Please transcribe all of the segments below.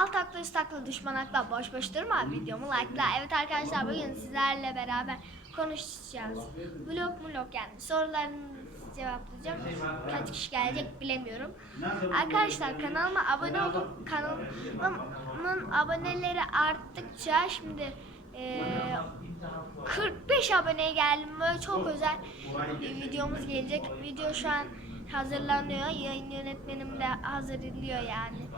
alt akla üst akla düşman akla boş boş durma videomu like'la. Evet arkadaşlar bugün sizlerle beraber konuşacağız. Vlog vlog yani sorularınızı cevaplayacağım. Kaç kişi gelecek bilemiyorum. Arkadaşlar kanalıma abone olup kanalımın aboneleri arttıkça şimdi eee 45 aboneye geldim. Böyle çok özel bir videomuz gelecek. Video şu an hazırlanıyor. Yayın yönetmenim de hazırlıyor yani.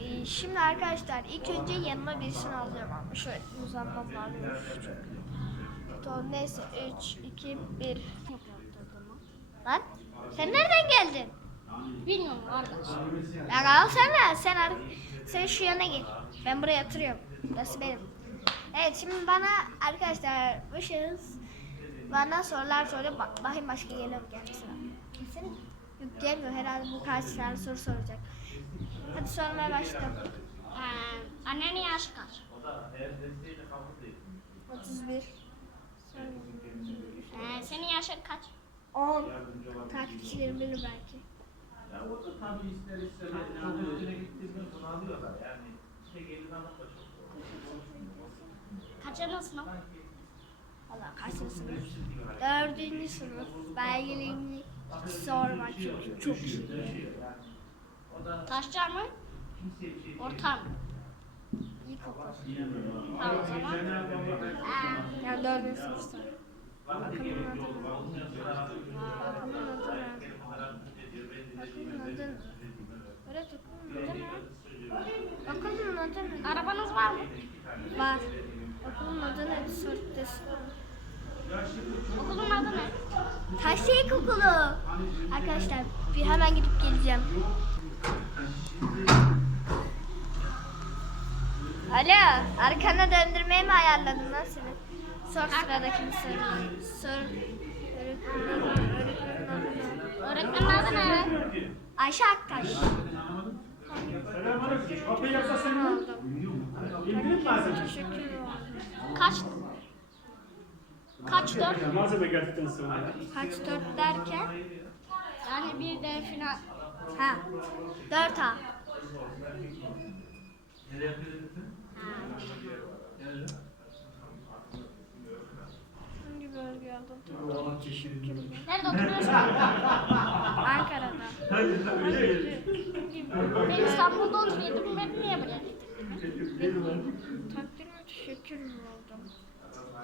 Ee, şimdi arkadaşlar ilk önce yanıma birisini alacağım ama şöyle uzanmam lazım. Çok neyse 3, 2, 1. Lan sen nereden geldin? Bilmiyorum arkadaş. Ya alsana sen ar- sen şu yana gel. Ben buraya oturuyorum. Burası benim. Evet şimdi bana arkadaşlar bu şahıs bana sorular soruyor. Ba- bakayım başka geliyor mu kendisine. Kesin yok gelmiyor herhalde bu kaç tane soru soracak. Hadi sormaya başla. Ee, annenin yaşı kaç? 31 Ee, senin yaşın kaç? 10 takipçilerim bilir belki. Ya o da tabii ister istemez çok üstüne gittiğinde bunu alıyorlar yani. İşte gelin hanım da çok Kaçıncı sınıf? Valla kaçıncı sınıf? Dördüncü sınıf. Belgelerini sorma çünkü çok iyi. Taşlar mı? Orta mı? İlkokul. Tamam o zaman. Yani dördüncü sınıfta. Ondan sonra Okulun adı ne? Okulun adı ne? Öğret okulun adı ne? Okulun adı ne? Arabanız var mı? Var. Okulun adı ne? Adı ne? Taşlı İlkokulu. Arkadaşlar bir hemen gidip geleceğim. Alo, arkana döndürmeyi mi ayarladın lan seni? Sor sıradakini sor. Sor. Öğretmenin adı ne? Ayşe Aktaş. Kapıyı yapsa sen Aldım. indirin bazen. Teşekkür ederim. Kaç? Kaç dört? Malzeme geldikten sonra. Kaç dört derken? Yani bir de final. Ha. Dört A. Hangi bölge aldın? Tamam, teşekkür ederim. Nerede oturuyorsun? Ankara'da. Ben İstanbul'da oturuyordum. Ben niye buraya gittim? Takdirime teşekkür oldum.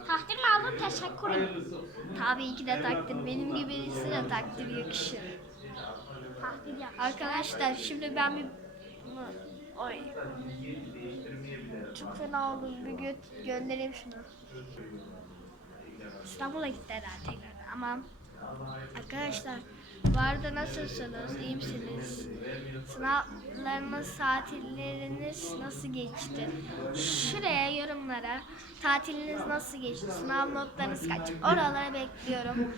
Takdir mi aldın? Teşekkür ederim. Tabii ki de takdir. Benim gibi birisine takdir yakışır. Takdir yap. Arkadaşlar şimdi ben bir... Oy. Çok fena oldu. Bir gö- göndereyim şunu. İstanbul'a gitti herhalde. Ama arkadaşlar bu arada nasılsınız? İyi misiniz? Sınavlarınız, tatilleriniz nasıl geçti? Şuraya yorumlara tatiliniz nasıl geçti? Sınav notlarınız kaç? Oralara bekliyorum.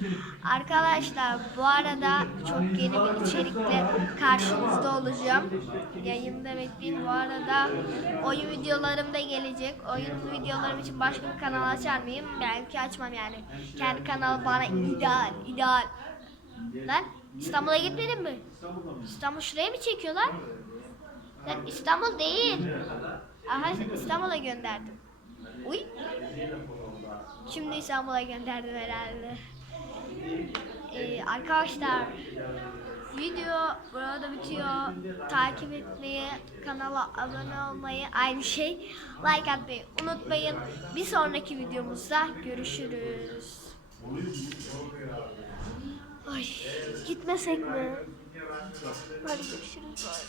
Arkadaşlar bu arada çok yeni bir içerikle karşınızda olacağım. Yayında bekleyin. Bu arada oyun videolarım da gelecek. Oyun videolarım için başka bir kanal açar mıyım? Belki açmam yani. Kendi kanal bana ideal, ideal. Lan İstanbul'a gitmedin mi? İstanbul şuraya mı çekiyorlar? Lan İstanbul değil. Aha İstanbul'a gönderdim. Uy. Şimdi İstanbul'a gönderdim herhalde. Ee, arkadaşlar video burada bitiyor. Takip etmeyi, kanala abone olmayı, aynı şey like atmayı unutmayın. Bir sonraki videomuzda görüşürüz. Gitmesek mi? Hadi görüşürüz.